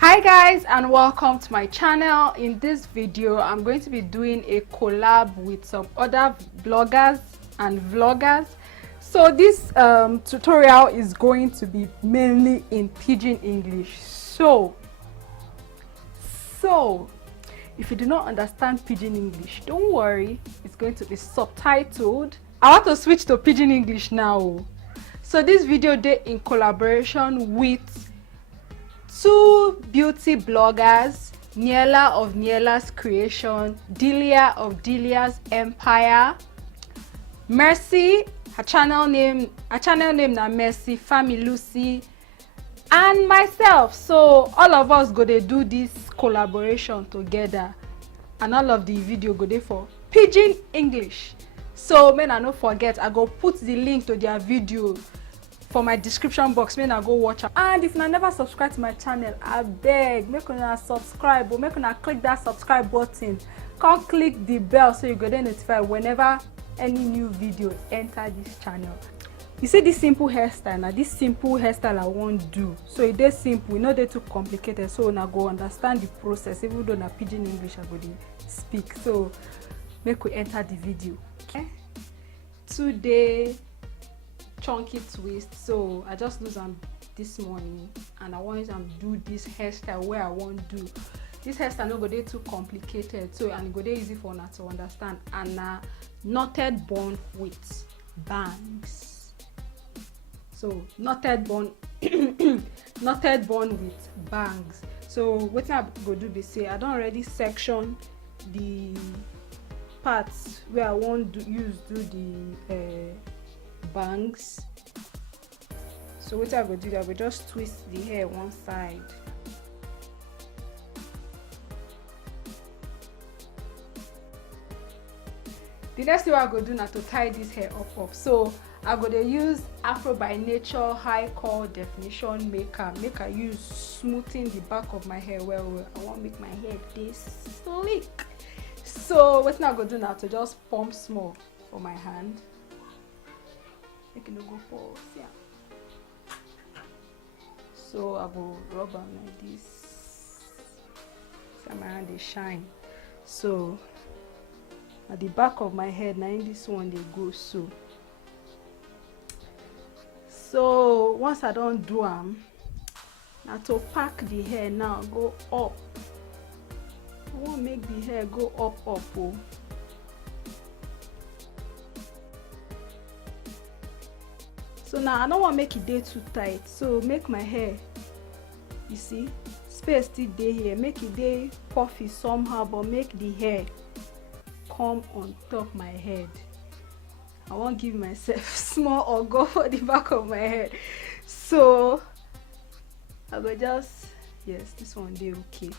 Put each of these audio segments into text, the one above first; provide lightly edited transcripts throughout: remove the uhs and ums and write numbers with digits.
Hi guys, and welcome to my channel. In this video I'm going to be doing a collab with some other bloggers and vloggers. So this tutorial is going to be mainly in pidgin English. So if you do not understand pidgin English, don't worry, it's going to be subtitled. I want to switch to pidgin English now. So this video did in collaboration with two beauty bloggers, Niella of Niella's Creation, Dillia of Dillia's Empire, Mercy, her channel name na Mercy, Familusi, and myself. So all of us go to do this collaboration together, and all of the video go there for pidgin English. So may I not forget, I go put the link to their video for my description box. May I go watch it. And if you never subscribe to my channel, I beg make you subscribe, or make you click that subscribe button. Come click the bell so you go get notified whenever any new video enter this channel. You see this simple hairstyle, now this simple hairstyle I won't do. So it is simple, not they too complicated. So now go understand the process. Even though na pidgin English I go dey speak. So make we enter the video. Okay? Today chunky twist. So I just lose them this morning, and I want to do this hairstyle where I want to do this hairstyle. No go dey too complicated, so and go dey easy for una to understand. And knotted bun with bangs. So knotted bun knotted bun with bangs. So what I go do be say I don't already section the parts where I want to use do the bangs. So what I go do, I will just twist the hair one side. The next thing I go do now to tie this hair up. So I go to use Afro by Nature high core definition maker. Make I use smoothing the back of my hair well. I want to make my hair this slick. So what I go do now to just pump small for my hand. Make it no go pause, yeah. So I go rub on like this. So my hand they shine. So at the back of my head, now in this one they go so. So once I don't do them, now to pack the hair now go up. I want to make the hair go up. Oh. So now I don't want to make it day too tight. So make my hair, you see, space still day here. Make it day puffy somehow, but make the hair come on top my head. I won't give myself small or go for the back of my head. So I go just, yes, this one day okay.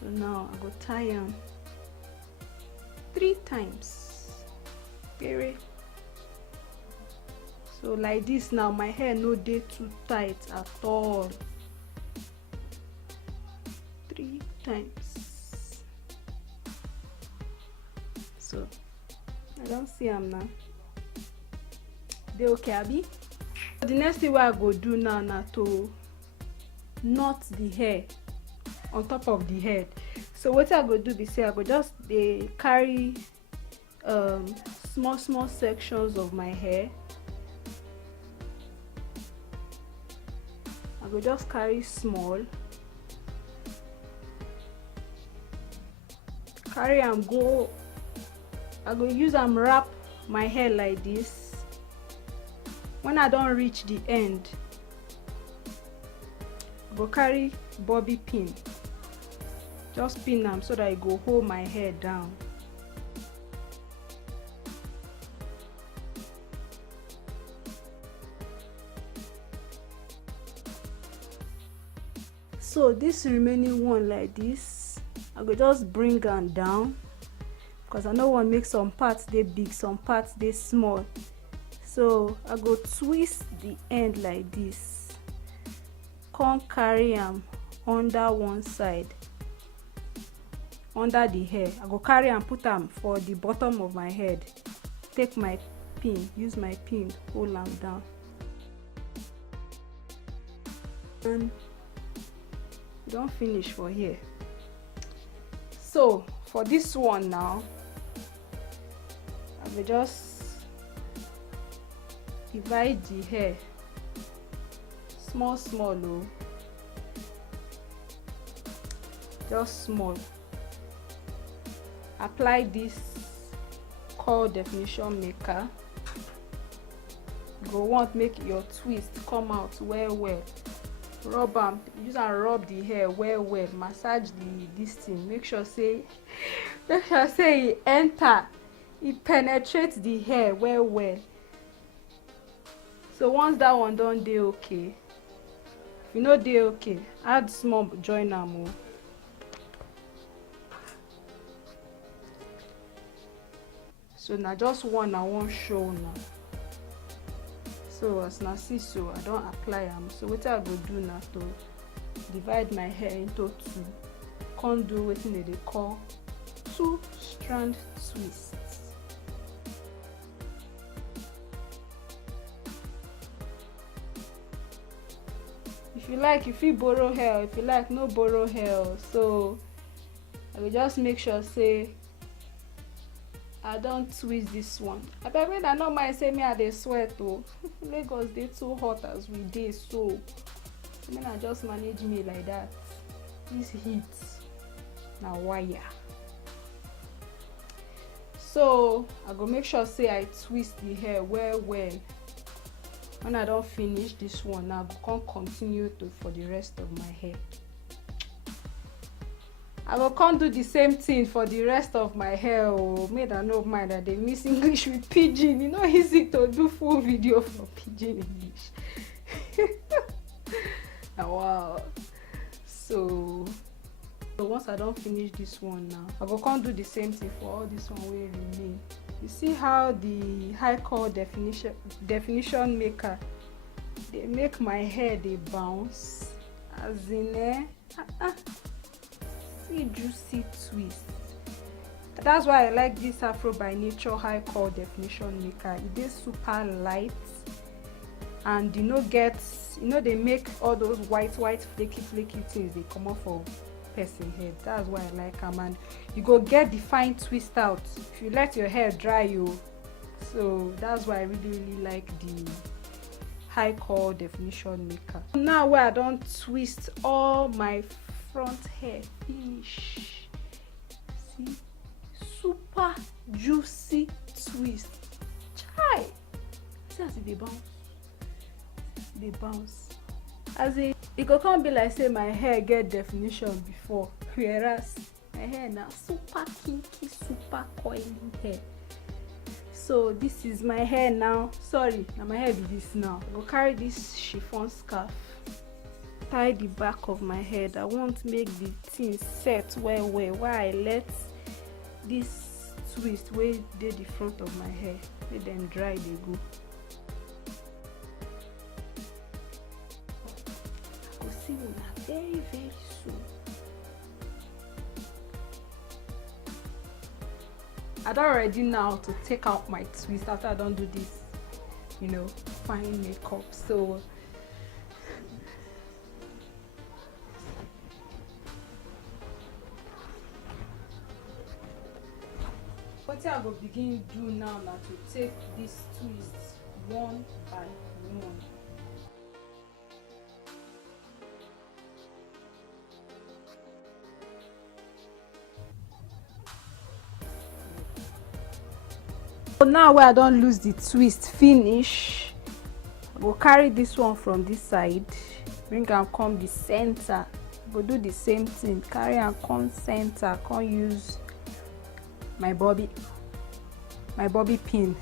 So now I go tie them 3 times. Very. So like this now, my hair no dey too tight at all. 3 times. So I don't see them now. They okay, abi? The next thing I go do now to knot the hair on top of the head. So what I go do be say I go just carry small sections of my hair. I go just carry small, carry and go. I go use and wrap my hair like this. When I don't reach the end, I go carry bobby pin. Just pin them so that it go hold my hair down. So this remaining one like this, I go just bring them down because I know one make some parts they big, some parts they small. So I go twist the end like this. Come carry them under one side, under the hair. I go carry and put them for the bottom of my head. Take my pin, use my pin, hold them down. And we don't finish for here. So for this one now, I will just divide the hair small oh, just small. Apply this curl definition maker. You go want make your twist come out well. Rub am, use and rub the hair well. Massage this thing. Make sure say it enter, it penetrates the hair well. So once that one done dey okay, if you know dey okay, add small join am. So now just one I won't show now. So as now see, so I don't apply them. So what I go do now to divide my hair into two. Can't do what they call 2-strand twists. If you like, if you borrow hair, if you like, no borrow hair. So I will just make sure say I don't twist this one. I beg me that no mind say me I dey sweat oh. Lagos dey too hot as we dey, so I mean I just manage me like that. This heat now wire. So I go make sure say I twist the hair well. When I don't finish this one, now I go continue to for the rest of my hair. I will come do the same thing for the rest of my hair. Oh, made I no mind that they miss English with pidgin. You know, easy to do full video for pidgin English. Wow. So once I don't finish this one now, I will come do the same thing for all this one will remain. You see how the high curl definition maker they make my hair they bounce as in see juicy twist. That's why I like this Afro by Nature high curl definition maker. It is super light and they make all those white flaky things they come off for person head. That's why I like them, and you go get the fine twist out if you let your hair dry you. So that's why I really like the high curl definition maker. Now where I don't twist all my front hair finish, see, super juicy twist. Chai, see as they bounce as it go come be like say my hair get definition before, whereas my hair now super kinky, super coily hair. So this is my hair now. Sorry, now my hair be this now. I go carry this chiffon scarf, tie the back of my head. I want make the thing set well while I let this twist where dey the front of my hair make them dry they go. I go see you very soon. I don't ready now to take out my twist after I don't do this, you know, fine makeup. So what I will begin do now to take this twist one by one. So now where I don't lose the twist finish, I will carry this one from this side, bring and come the center. Go do the same thing, carry and come center, come use my bobby pin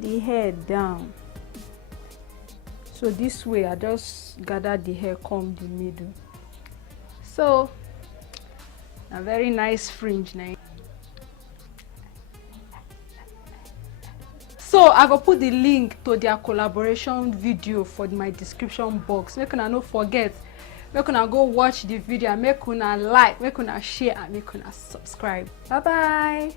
the hair down. So this way I just gather the hair come the middle. So a very nice fringe now. So I go put the link to their collaboration video for my description box. Make una no forget, make una go watch the video, make una like, make una share, and make una subscribe. Bye bye.